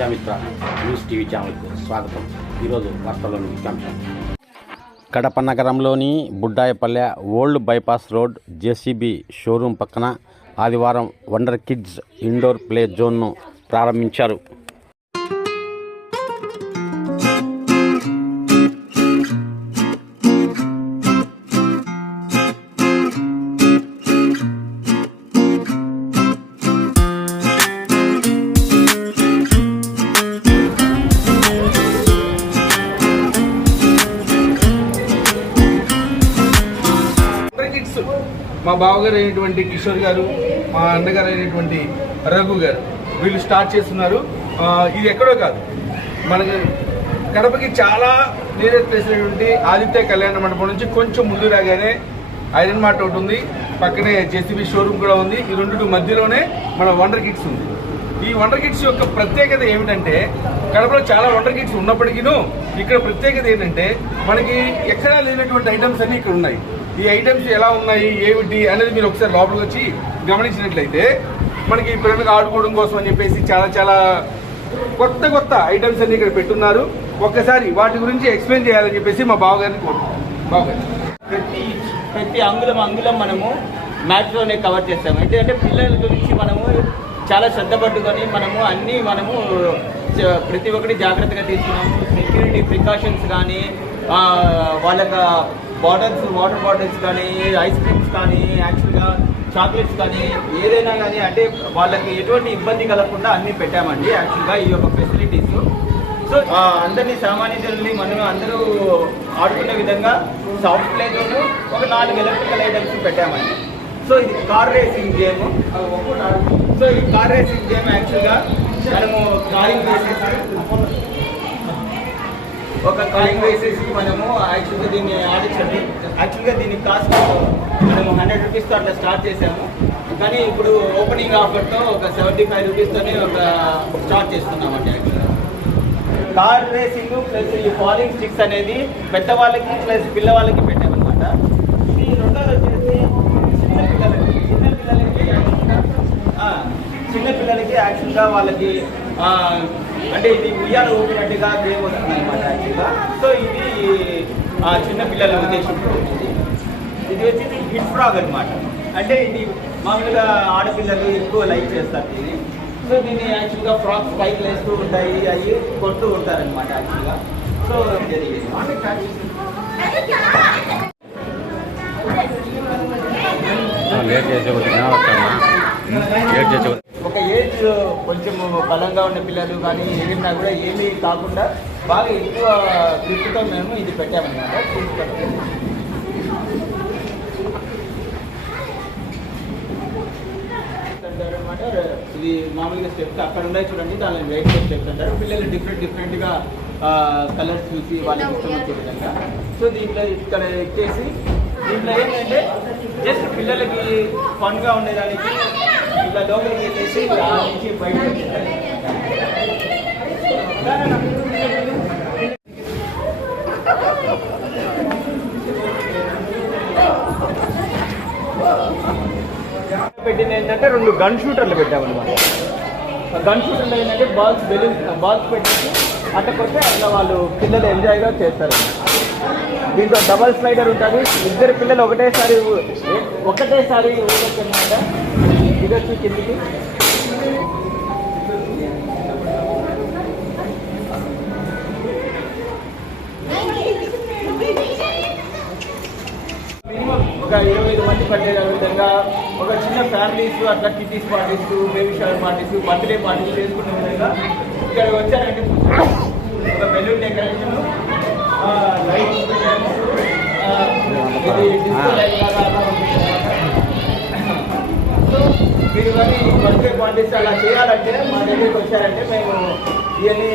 Vidya Mitra news TV ఛానల్కు స్వాగతం. ఈరోజు వార్తల్లోని ముఖ్యాంశం. కడప నగరంలోని Buddayapalle old bypass road JCB showroom పక్కన ఆదివారం వండర్ కిడ్స్ ఇండోర్ ప్లే జోన్ను ప్రారంభించారు. మా బావగారు అయినటువంటి కిషోర్ గారు మా అన్నగారు అయినటువంటి రఘు గారు వీళ్ళు స్టార్ట్ చేస్తున్నారు. ఇది ఎక్కడో కాదు. మనకి కడపకి చాలా నీరెస్ట్ ప్లేస్ అయినటువంటి ఆదిత్య కళ్యాణ మండపం నుంచి కొంచెం ముందు రాగానే ఐరన్ మార్ట్ ఒకటి ఉంది. పక్కనే జేసీబీ షోరూమ్ కూడా ఉంది. ఈ రెండు మధ్యలోనే మన వండర్ కిడ్స్ ఉంది. ఈ వండర్ కిడ్స్ యొక్క ప్రత్యేకత ఏమిటంటే కడపలో చాలా వండర్ కిడ్స్ ఉన్నప్పటికీ ఇక్కడ ప్రత్యేకత ఏంటంటే మనకి ఎక్కడా లేనటువంటి ఐటమ్స్ అన్ని ఇక్కడ ఉన్నాయి. ఈ ఐటమ్స్ ఎలా ఉన్నాయి ఏమిటి అనేది మీరు ఒకసారి లోపలికి వచ్చి గమనించినట్లయితే మనకి పిల్లలకు ఆడుకోవడం కోసం అని చెప్పేసి చాలా చాలా కొత్త కొత్త ఐటమ్స్ అన్ని ఇక్కడ పెట్టున్నారు. ఒక్కసారి వాటి గురించి ఎక్స్ప్లెయిన్ చేయాలని చెప్పేసి మా బావగారిని బావగారు. ప్రతి ప్రతి అంగుళం అంగుళం మనము మ్యాథ్స్లోనే కవర్ చేస్తాము. ఎందుకంటే పిల్లల గురించి మనము చాలా శ్రద్ధ పట్టుకొని మనము అన్నీ మనము ప్రతి ఒక్కటి జాగ్రత్తగా తీసుకున్నాము. సెక్యూరిటీ ప్రికాషన్స్ కానీ వాళ్ళ వాళ్ళకి బాటిల్స్ వాటర్ బాటిల్స్ కానీ ఐస్ క్రీమ్స్ కానీ యాక్చువల్గా చాక్లెట్స్ కానీ ఏదైనా కానీ అంటే వాళ్ళకి ఎటువంటి ఇబ్బంది కలగకుండా అన్నీ పెట్టామండి యాక్చువల్గా ఈ యొక్క ఫెసిలిటీస్ సో అందరినీ సామాన్యులని మనం అందరూ ఆడుకునే విధంగా సాఫ్ట్ ప్లేతోను ఒక నాలుగు ఎలక్ట్రికల్ ఐటమ్స్ పెట్టామండి. సో ఇది కార్ రేసింగ్ గేమ్ సో ఈ కార్ రేసింగ్ గేమ్ యాక్చువల్గా మనము కారింగ్ చేసేసి ఒక కాయింగ్ వేసేసి మనము యాక్చువల్గా దీన్ని ఆడించండి యాక్చువల్గా దీనికి కాస్ట్ మనము హండ్రెడ్ రూపీస్తో అట్లా స్టార్ట్ చేసాము. కానీ ఇప్పుడు ఓపెనింగ్ ఆఫర్తో ఒక సెవెంటీ ఫైవ్ రూపీస్తోనే ఒక స్టార్ట్ చేస్తున్నామండి యాక్చువల్గా. కార్ రేసింగ్ ప్లస్ ఈ ఫాలింగ్ స్టిక్స్ అనేది పెద్దవాళ్ళకి ప్లస్ పిల్లవాళ్ళకి పెట్టామన్నమాట. ఇది రెండోది వచ్చేసి చిన్న పిల్లలకి చిన్న పిల్లలకి చిన్న పిల్లలకి యాక్చువల్గా వాళ్ళకి అంటే ఇది ఉయ్యాల ఊపినట్టుగా గేమ్ వస్తుంది అనమాట యాక్చువల్గా. సో ఇది ఆ, చిన్న పిల్లల ఉద్దేశంతో వచ్చింది. ఇది వచ్చేసి హిట్ ఫ్రాగ్ అనమాట అంటే ఇది మామూలుగా ఆడపిల్లలు ఎక్కువ లైక్ చేస్తారు దీన్ని. సో దీన్ని యాక్చువల్గా ఫ్రాక్స్ పైకి వేస్తూ ఉంటాయి అవి కొడుతూ ఉంటారనమాట యాక్చువల్గా. సో జరిగేది. లేట్ చేసే ఒక ఏజ్ కొంచెం బలంగా ఉన్న పిల్లలు కానీ ఏమైనా కూడా ఏమీ కాకుండా బాగా ఎక్కువ గ్రిప్తో మేము ఇది పెట్టామన్నమాట. తీసుకెళ్ళి అన్నమాట ఇది మామూలుగా స్టెప్స్ అక్కడ ఉన్నాయి చూడండి దానిలో వెయిట్ స్టెప్స్ అంటారు. పిల్లలు డిఫరెంట్ డిఫరెంట్గా కలర్స్ చూసి వాళ్ళకి ఇష్టం వచ్చే విధంగా. సో దీంట్లో ఇక్కడ ఎక్కేసి దీంట్లో ఏంటంటే పిల్లలకి ఫన్గా ఉండేదానికి ఇలా లోపలికి వెళ్ళేసి ఆ నుంచి బయటకు ఏంటంటే రెండు గన్ షూటర్లు పెట్టామన్నమాట. గన్ షూటర్లు ఏంటంటే బాల్స్ బెలూన్ బాల్స్ పెట్టేసి అట్టకొస్తే అట్లా వాళ్ళు పిల్లలు ఎంజాయ్గా చేస్తారు దీంట్లో డబల్ స్లైడర్ ఉంటుంది. ఇద్దరు పిల్లలు ఒకటేసారి ఒకటేసారి ఊరొచ్చనమాట ఇది వచ్చి కిందికి. ఒక ఇరవై ఐదు మంది పట్టేదాని విధంగా ఒక చిన్న ఫ్యామిలీస్ అట్లా kitties parties baby shower parties birthday parties చేసుకునే విధంగా ఇక్కడ వచ్చారంటే ఒక బెలూన్ డెకరేషన్ లైట్ ఇది డిస్కో లైట్ లాగా అలా ఉంటుంది. సో మీరు కానీ బర్త్డే పార్టీస్ అలా చేయాలంటే మా దగ్గరికి వచ్చారంటే మేము ఇవన్నీ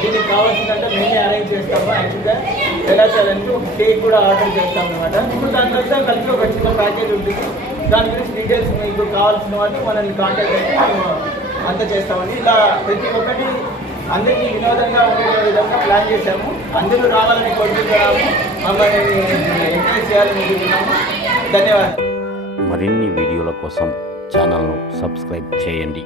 దీనికి కావాల్సిందంటే మేమే అరేంజ్ చేస్తాము. యాక్చువల్గా ఎలా చేయాలంటే ఒక కేక్ కూడా ఆర్డర్ చేస్తాం అనమాట ఇప్పుడు దాని తర్వాత కలిసి ఒక చిన్న ప్యాకేజ్ ఉంటుంది. దాని గురించి డీటెయిల్స్ మీకు కావాల్సిన వాళ్ళు మనల్ని కాంటాక్ట్ అయితే మేము అంత చేస్తామండి. ఇలా ప్రతి ఒక్కటి అందరికీ వినోదంగా ఉండే విధంగా ప్లాన్ చేశాము. అందరూ రావాలని కోరుకుంటున్నాము మమ్మల్ని ఎంకరేజ్ చేయాలని కోరుకుంటున్నాము. ధన్యవాదాలు. మరిన్ని వీడియోల కోసం ఛానల్ను సబ్స్క్రైబ్ చేయండి.